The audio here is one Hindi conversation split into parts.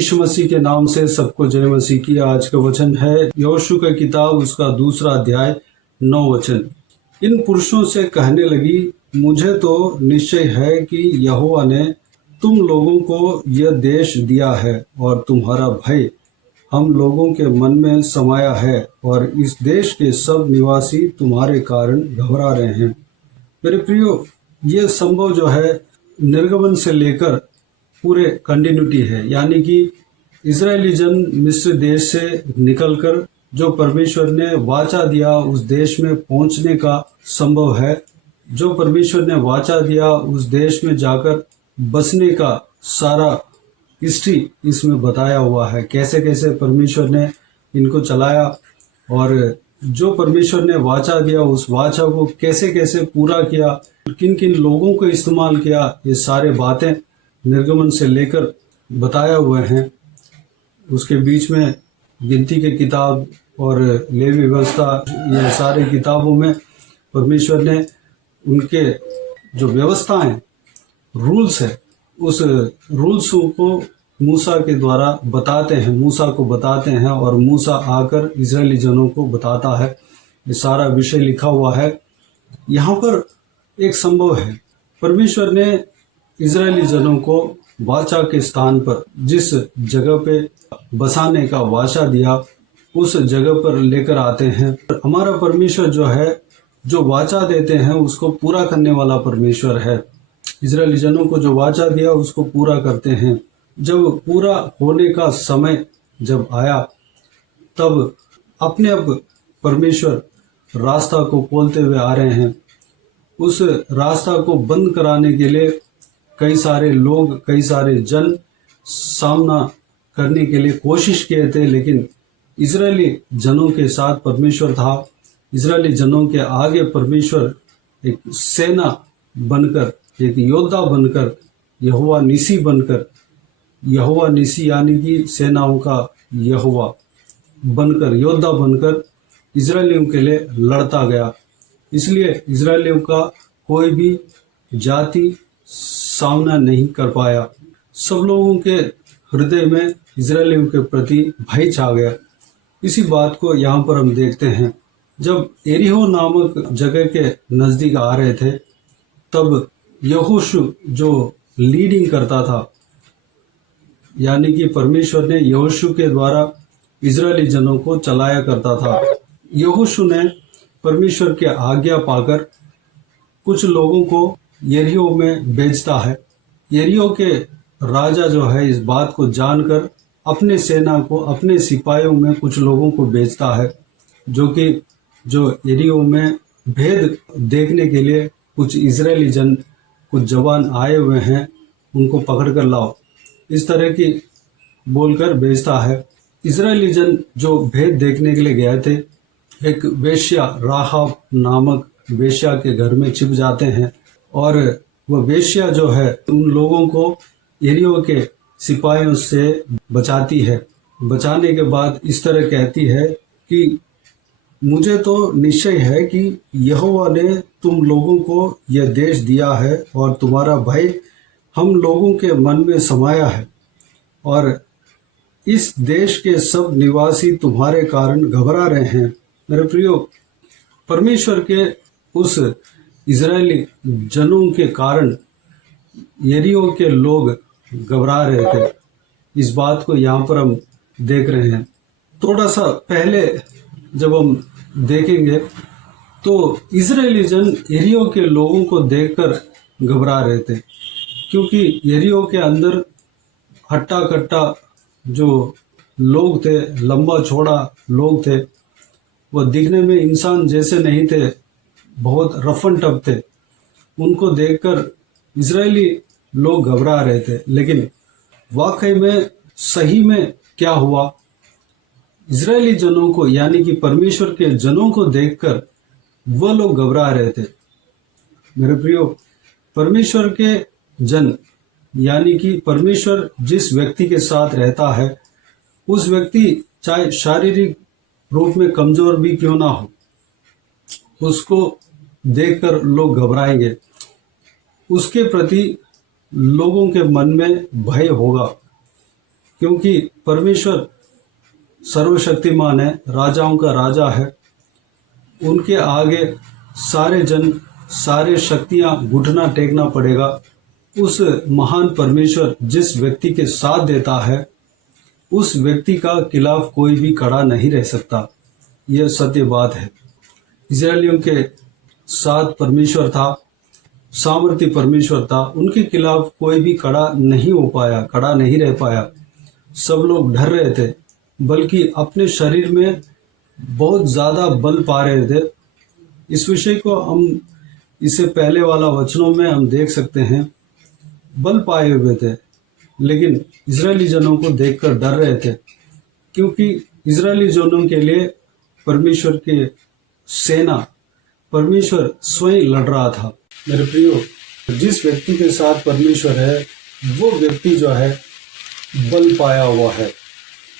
यीशु मसीह के नाम से सबको जय मसीह की। आज का वचन है यहोशू का किताब, उसका 2 अध्याय 9 वचन। इन पुरुषों से कहने लगी, मुझे तो निश्चय है कि यहोवा ने तुम लोगों को यह देश दिया है और तुम्हारा भय हम लोगों के मन में समाया है और इस देश के सब निवासी तुम्हारे कारण घबरा रहे हैं। मेरे प्रियो, ये संभव जो है निर्गमन से लेकर पूरे कंटिन्यूटी है, यानी कि इजरायली जन मिस्र देश से निकलकर जो परमेश्वर ने वाचा दिया उस देश में पहुंचने का संभव है। जो परमेश्वर ने वाचा दिया उस देश में जाकर बसने का सारा हिस्ट्री इसमें बताया हुआ है, कैसे कैसे परमेश्वर ने इनको चलाया और जो परमेश्वर ने वाचा दिया उस वाचा को कैसे कैसे पूरा किया, किन किन लोगों को इस्तेमाल किया, ये सारे बातें निर्गमन से लेकर बताया हुए हैं। उसके बीच में गिनती के किताब और लेवी व्यवस्था, ये सारी किताबों में परमेश्वर ने उनके जो व्यवस्थाएं, रूल्स है, उस रूल्स को मूसा के द्वारा बताते हैं, मूसा को बताते हैं और मूसा आकर इजरायली जनों को बताता है। ये सारा विषय लिखा हुआ है। यहाँ पर एक संभव है, परमेश्वर ने इजरायली जनों को वाचा के स्थान पर जिस जगह पे बसाने का वाचा दिया उस जगह पर लेकर आते हैं। हमारा परमेश्वर जो है, जो वाचा देते हैं उसको पूरा करने वाला परमेश्वर है। इजरायली जनों को जो वाचा दिया उसको पूरा करते हैं। जब पूरा होने का समय जब आया तब अपने अब परमेश्वर रास्ता को खोलते हुए आ रहे हैं। उस रास्ता को बंद कराने के लिए कई सारे लोग, कई सारे जन सामना करने के लिए कोशिश किए थे, लेकिन इजरायली जनों के साथ परमेश्वर था। इजरायली जनों के आगे परमेश्वर एक सेना बनकर, एक योद्धा बनकर, यहोवा निसी बनकर, यहोवा निसी यानी कि सेनाओं का यहोवा बनकर, योद्धा बनकर इजरायलियों के लिए लड़ता गया। इसलिए इजरायलियों का कोई भी जाति सामना नहीं कर पाया। सब लोगों के हृदय में इजरायलियों के प्रति भय छा गया। इसी बात को यहाँ पर हम देखते हैं। जब एरिहो नामक जगह के नजदीक आ रहे थे तब यहोशू जो लीडिंग करता था, यानी कि परमेश्वर ने यहोशू के द्वारा इजरायली जनों को चलाया करता था। यहोशू ने परमेश्वर की आज्ञा पाकर कुछ लोगों को यरीहो में भेजता है। यरीहो के राजा जो है इस बात को जानकर अपने सेना को, अपने सिपाहियों में कुछ लोगों को भेजता है, जो यरीहो में भेद देखने के लिए कुछ इजरायली जन, कुछ जवान आए हुए हैं, उनको पकड़ कर लाओ, इस तरह की बोलकर भेजता है। इजरायली जन जो भेद देखने के लिए गए थे, एक वेश्या राहाब नामक वेश्या के घर में छिप जाते हैं और वह वेश्या जो है उन लोगों को यरीहो के सिपाहियों से बचाती है। बचाने के बाद इस तरह कहती है कि मुझे तो निश्चय है कि यहोवा ने तुम लोगों को यह देश दिया है और तुम्हारा भय हम लोगों के मन में समाया है और इस देश के सब निवासी तुम्हारे कारण घबरा रहे हैं। मेरे प्रियो, परमेश्वर के उस इजरायली जनों के कारण यरीहो के लोग घबरा रहे थे। इस बात को यहाँ पर हम देख रहे हैं। थोड़ा सा पहले जब हम देखेंगे तो इजरायली जन यरीहो के लोगों को देखकर घबरा रहे थे, क्योंकि यरीहो के अंदर हट्टा कट्टा जो लोग थे, लंबा चौड़ा लोग थे, वह दिखने में इंसान जैसे नहीं थे, बहुत रफ एंड टफ थे। उनको देखकर इजरायली लोग घबरा रहे थे। लेकिन वाकई में सही में क्या हुआ, इजरायली जनों को, यानी कि परमेश्वर के जनों को देखकर वह लोग घबरा रहे थे। मेरे प्रियो, परमेश्वर के जन, यानी कि परमेश्वर जिस व्यक्ति के साथ रहता है उस व्यक्ति चाहे शारीरिक रूप में कमजोर भी क्यों ना हो, उसको देखकर लोग घबराएंगे। उसके प्रति लोगों के मन में भय होगा, क्योंकि परमेश्वर सर्वशक्तिमान है, राजाओं का राजा है। उनके आगे सारे जन, सारे शक्तियां घुटना टेकना पड़ेगा। उस महान परमेश्वर जिस व्यक्ति के साथ देता है, उस व्यक्ति का खिलाफ कोई भी खड़ा नहीं रह सकता। यह सत्य बात है। इजरायलियों के साथ परमेश्वर था, सामर्थ्य परमेश्वर था, उनके खिलाफ कोई भी खड़ा नहीं हो पाया, खड़ा नहीं रह पाया। सब लोग डर रहे थे, बल्कि अपने शरीर में बहुत ज़्यादा बल पा रहे थे। इस विषय को हम इससे पहले वाला वचनों में हम देख सकते हैं। बल पाए हुए थे, लेकिन इजरायली जनों को देखकर डर रहे थे, क्योंकि इजरायली जनों के लिए परमेश्वर के सेना, परमेश्वर स्वयं लड़ रहा था। मेरे प्रियो, जिस व्यक्ति के साथ परमेश्वर है, वो व्यक्ति जो है बल पाया हुआ है।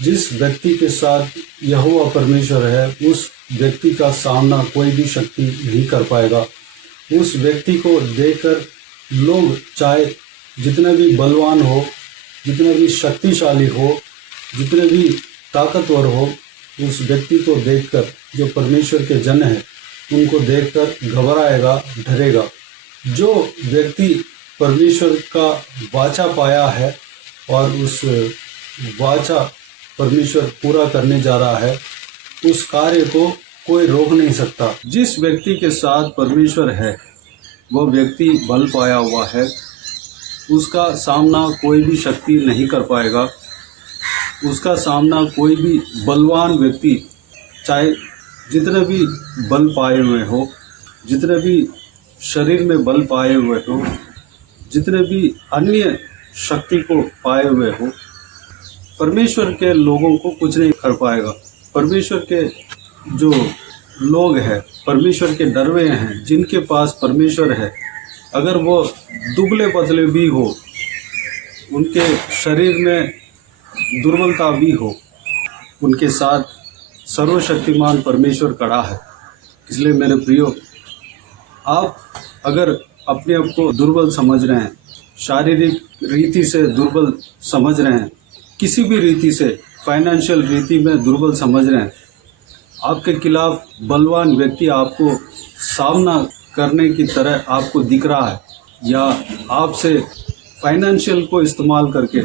जिस व्यक्ति के साथ यहोवा परमेश्वर है, उस व्यक्ति का सामना कोई भी शक्ति नहीं कर पाएगा। उस व्यक्ति को देखकर लोग चाहे जितने भी बलवान हो, जितने भी शक्तिशाली हो, जितने भी ताकतवर हो, उस व्यक्ति को देखकर, जो परमेश्वर के जन हैं, उनको देखकर घबराएगा, डरेगा। जो व्यक्ति परमेश्वर का वाचा पाया है और उस वाचा परमेश्वर पूरा करने जा रहा है, उस कार्य को कोई रोक नहीं सकता। जिस व्यक्ति के साथ परमेश्वर है, वह व्यक्ति बल पाया हुआ है। उसका सामना कोई भी शक्ति नहीं कर पाएगा। उसका सामना कोई भी बलवान व्यक्ति, चाहे जितने भी बल पाए हुए हो, जितने भी शरीर में बल पाए हुए हो, जितने भी अन्य शक्ति को पाए हुए हो, परमेश्वर के लोगों को कुछ नहीं कर पाएगा। परमेश्वर के जो लोग हैं, परमेश्वर के डरवे हैं, जिनके पास परमेश्वर है, अगर वो दुबले पतले भी हो, उनके शरीर में दुर्बलता भी हो, उनके साथ सर्वशक्तिमान परमेश्वर खड़ा है। इसलिए मेरे प्रियो, आप अगर अपने आप को दुर्बल समझ रहे हैं, शारीरिक रीति से दुर्बल समझ रहे हैं, किसी भी रीति से फाइनेंशियल रीति में दुर्बल समझ रहे हैं, आपके खिलाफ बलवान व्यक्ति आपको सामना करने की तरह आपको दिख रहा है, या आपसे फाइनेंशियल को इस्तेमाल करके,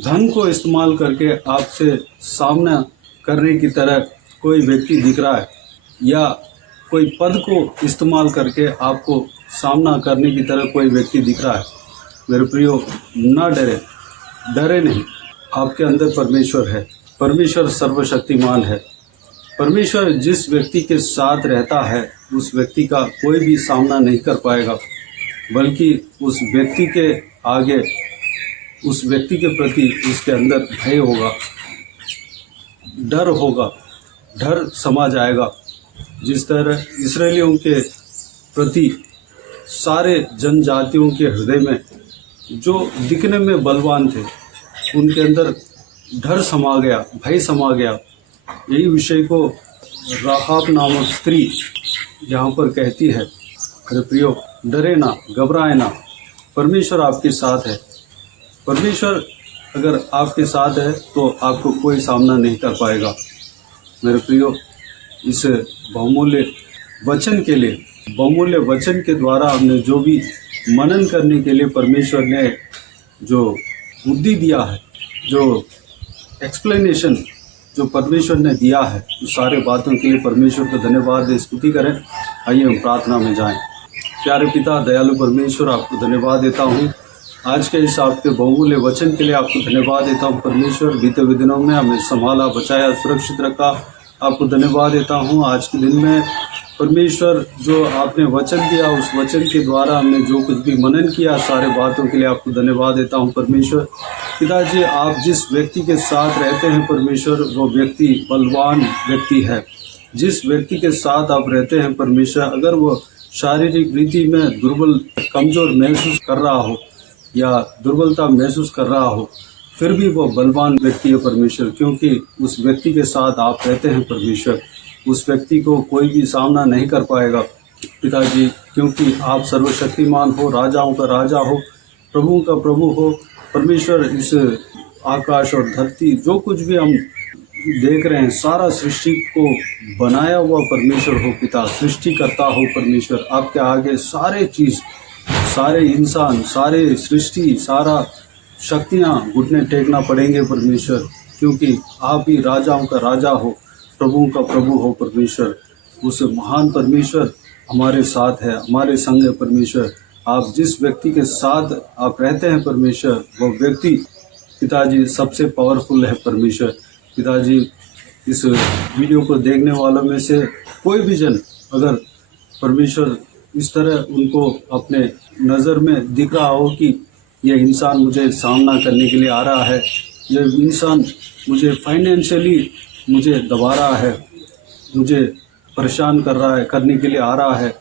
धन को इस्तेमाल करके आपसे सामना करने की तरह कोई व्यक्ति दिख रहा है, या कोई पद को इस्तेमाल करके आपको सामना करने की तरह कोई व्यक्ति दिख रहा है, मेरे प्रियो, ना डरे, डरे नहीं। आपके अंदर परमेश्वर है। परमेश्वर सर्वशक्तिमान है। परमेश्वर जिस व्यक्ति के साथ रहता है, उस व्यक्ति का कोई भी सामना नहीं कर पाएगा, बल्कि उस व्यक्ति के आगे, उस व्यक्ति के प्रति उसके अंदर भय होगा, डर होगा, डर समा जाएगा। जिस तरह इस्राएलियों के प्रति सारे जनजातियों के हृदय में जो दिखने में बलवान थे, उनके अंदर डर समा गया, भय समा गया। यही विषय को राहाब नामक स्त्री यहाँ पर कहती है, अरे प्रियो, डरे ना, घबराए ना, परमेश्वर आपके साथ है। परमेश्वर अगर आपके साथ है तो आपको कोई सामना नहीं कर पाएगा। मेरे प्रियो, इस बहुमूल्य वचन के लिए, बहुमूल्य वचन के द्वारा हमने जो भी मनन करने के लिए परमेश्वर ने जो बुद्धि दिया है, जो एक्सप्लेनेशन जो परमेश्वर ने दिया है, उस सारे बातों के लिए परमेश्वर को धन्यवाद, स्तुति करें। आइए हम प्रार्थना में जाएं। प्यारे पिता, दयालु परमेश्वर, आपको धन्यवाद देता हूँ आज के इस आपके बहुमूल्य वचन के लिए। आपको धन्यवाद देता हूँ परमेश्वर, बीते हुए दिनों में हमें संभाला, बचाया, सुरक्षित रखा। आपको धन्यवाद देता हूँ आज के दिन में परमेश्वर, जो आपने वचन दिया, उस वचन के द्वारा हमने जो कुछ भी मनन किया, सारे बातों के लिए आपको धन्यवाद देता हूँ परमेश्वर। पिताजी, आप जिस व्यक्ति के साथ रहते हैं परमेश्वर, वो व्यक्ति बलवान व्यक्ति है। जिस व्यक्ति के साथ आप रहते हैं परमेश्वर, अगर वो शारीरिक रीति में दुर्बल, कमज़ोर महसूस कर रहा हो या दुर्बलता महसूस कर रहा हो, फिर भी वो बलवान व्यक्ति है परमेश्वर, क्योंकि उस व्यक्ति के साथ आप रहते हैं परमेश्वर। उस व्यक्ति को कोई भी सामना नहीं कर पाएगा पिताजी, क्योंकि आप सर्वशक्तिमान हो, राजाओं का राजा हो, प्रभुओं का प्रभु हो परमेश्वर। इस आकाश और धरती जो कुछ भी हम देख रहे हैं, सारा सृष्टि को बनाया हुआ परमेश्वर हो पिता, सृष्टिकर्ता हो परमेश्वर। आपके आगे सारे चीज़, सारे इंसान, सारे सृष्टि, सारा शक्तियाँ घुटने टेकना पड़ेंगे परमेश्वर, क्योंकि आप ही राजाओं का राजा हो, प्रभुओं का प्रभु हो परमेश्वर। उस महान परमेश्वर हमारे साथ है, हमारे संग है परमेश्वर। आप जिस व्यक्ति के साथ आप रहते हैं परमेश्वर, वो व्यक्ति पिताजी सबसे पावरफुल है परमेश्वर। पिताजी इस वीडियो को देखने वालों में से कोई भी जन अगर परमेश्वर इस तरह उनको अपने नज़र में दिख रहा हो कि यह इंसान मुझे सामना करने के लिए आ रहा है, यह इंसान मुझे फाइनेंशियली मुझे दबा रहा है, मुझे परेशान कर रहा है, करने के लिए आ रहा है,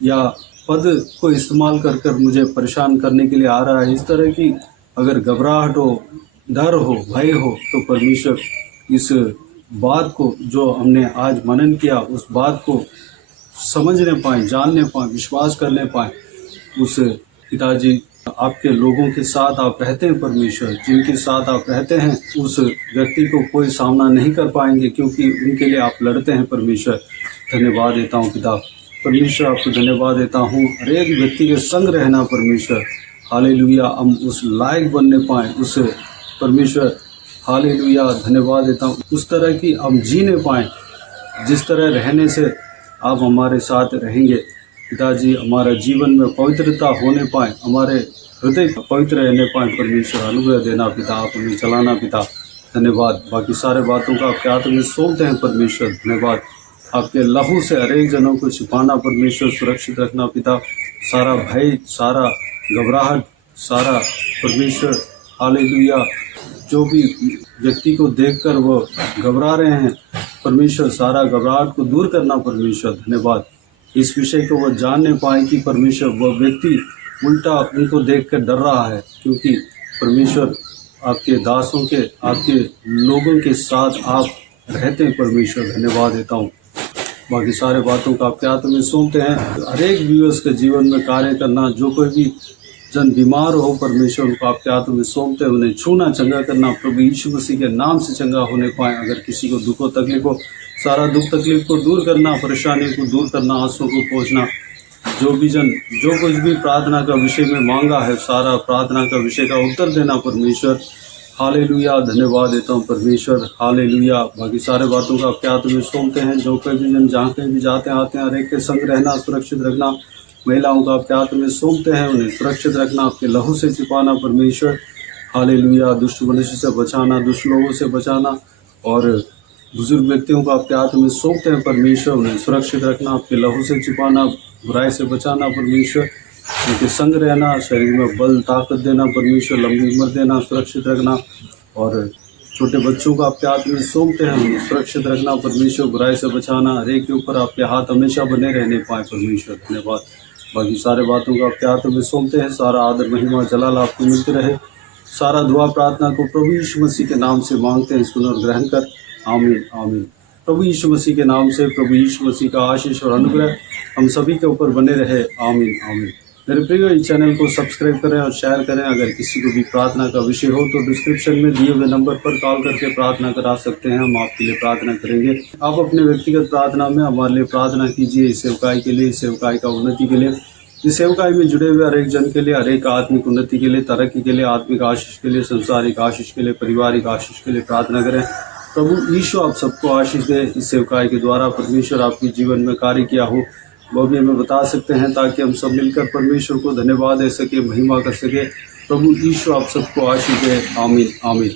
या पद को इस्तेमाल कर कर मुझे परेशान करने के लिए आ रहा है, इस तरह की अगर घबराहट हो, डर हो, भय हो, तो परमेश्वर इस बात को जो हमने आज मनन किया, उस बात को समझने पाए, जानने पाए, विश्वास करने पाए। उस पिताजी आपके लोगों के साथ आप रहते हैं परमेश्वर, जिनके साथ आप रहते हैं उस व्यक्ति को कोई सामना नहीं कर पाएंगे, क्योंकि उनके लिए आप लड़ते हैं परमेश्वर। धन्यवाद देता हूँ पिता परमेश्वर, आपको धन्यवाद देता हूँ। हर एक व्यक्ति के संग रहना परमेश्वर, हालेलुया, हम उस लायक बनने पाएँ उस परमेश्वर, हालेलुया। धन्यवाद देता हूँ उस तरह की हम जीने पाएँ, जिस तरह रहने से आप हमारे साथ रहेंगे पिताजी। हमारा जीवन में पवित्रता होने पाए, हमारे हृदय पवित्र रहने पाए परमेश्वर, अनुग्रह देना पिता, आप हमें चलाना पिता। धन्यवाद, बाकी सारे बातों का आपके हाथ में सौंपते हैं परमेश्वर। धन्यवाद, आपके लहू से हरेक जनों को छिपाना परमेश्वर, सुरक्षित रखना पिता। सारा भय, सारा घबराहट, सारा परमेश्वर, हालेलुया, जो भी व्यक्ति को देखकर वो घबरा रहे हैं परमेश्वर, सारा घबराहट को दूर करना परमेश्वर। धन्यवाद, इस विषय को वो जानने पाए कि परमेश्वर वह व्यक्ति उल्टा उनको देखकर डर रहा है, क्योंकि परमेश्वर आपके दासों के, आपके लोगों के साथ आप रहते हैं परमेश्वर। धन्यवाद देता हूँ, बाकी सारे बातों का आपके हाथ में सौंपते हैं। हर एक व्यूअर्स के जीवन में कार्य करना, जो कोई भी जन बीमार हो परमेश्वर, उनको आपके हाथों में सौंपते हैं, उन्हें छूना, चंगा करना प्रभु यीशु मसीह के नाम से चंगा होने पाए। अगर किसी को दुख हो, तकलीफ हो, सारा दुख तकलीफ को दूर करना, परेशानी को दूर करना, आंसू को पोंछना। जो भी जन जो कुछ भी प्रार्थना का विषय में मांगा है, सारा प्रार्थना का विषय का उत्तर देना परमेश्वर। हालेलुया, धन्यवाद देता हूँ परमेश्वर, हालेलुया। बाकी सारे बातों का आपके हाथ में सौंपते हैं। जो कोई भी जन जहाँ कहीं भी जाते आते हैं, हर एक के संग रहना, सुरक्षित रखना। महिलाओं का आपके हाथ में सौंपते हैं, उन्हें सुरक्षित रखना, आपके लहू से छिपाना परमेश्वर। हालेलुया, दुष्ट मनुष्य से बचाना, दुष्ट लोगों से बचाना, और बुजुर्ग व्यक्तियों को आपके हाथ में सौंपते हैं परमेश्वर, उन्हें सुरक्षित रखना, आपके लहू से छिपाना, बुराई से बचाना परमेश्वर। उनके संग रहना, शरीर में बल ताकत देना परमेश्वर, लंबी उम्र देना, सुरक्षित रखना। और छोटे बच्चों को आपके हाथ में सौंपते हैं, उन्हें सुरक्षित रखना परमेश्वर, बुराई से बचाना। हर एक के ऊपर आपके हाथ हमेशा बने रहने पाए परमेश्वर। धन्यवाद, बाकी सारे बातों को आपके हाथों में सौंपते हैं। सारा आदर, महिमा, जलाल आपको मिलते रहे। सारा दुआ प्रार्थना को प्रभु यीशु मसीह के नाम से मांगते हैं, सुन और ग्रहण कर। आमीन, आमीन। प्रभु यीशु मसीह के नाम से प्रभु यीशु मसीह का आशीष और अनुग्रह हम सभी के ऊपर बने रहे। आमीन, आमीन। मेरे प्रिय, इस चैनल को सब्सक्राइब करें और शेयर करें। अगर किसी को भी प्रार्थना का विषय हो तो डिस्क्रिप्शन में दिए हुए नंबर पर कॉल करके प्रार्थना करा सकते हैं, हम आपके लिए प्रार्थना करेंगे। आप अपने व्यक्तिगत प्रार्थना में हमारे लिए प्रार्थना कीजिए, इस सेवकाई के लिए, इस सेवकाई का उन्नति के लिए, इस सेवकाई में जुड़े हुए हर एक जन के लिए, हर एक आत्मिक उन्नति के लिए, तरक्की के लिए, आत्मिक आशीष के लिए, संसारिक आशीष के लिए, पारिवारिक आशीष के लिए प्रार्थना करें। प्रभु यीशु आप सबको आशीष दे। इस सेवकाई के द्वारा परमेश्वर आपके जीवन में कार्य किया हो वो भी हमें बता सकते हैं, ताकि हम सब मिलकर परमेश्वर को धन्यवाद दे सके, महिमा कर सके। प्रभु यीशु आप सबको आशीष दे। आमीन, आमीन।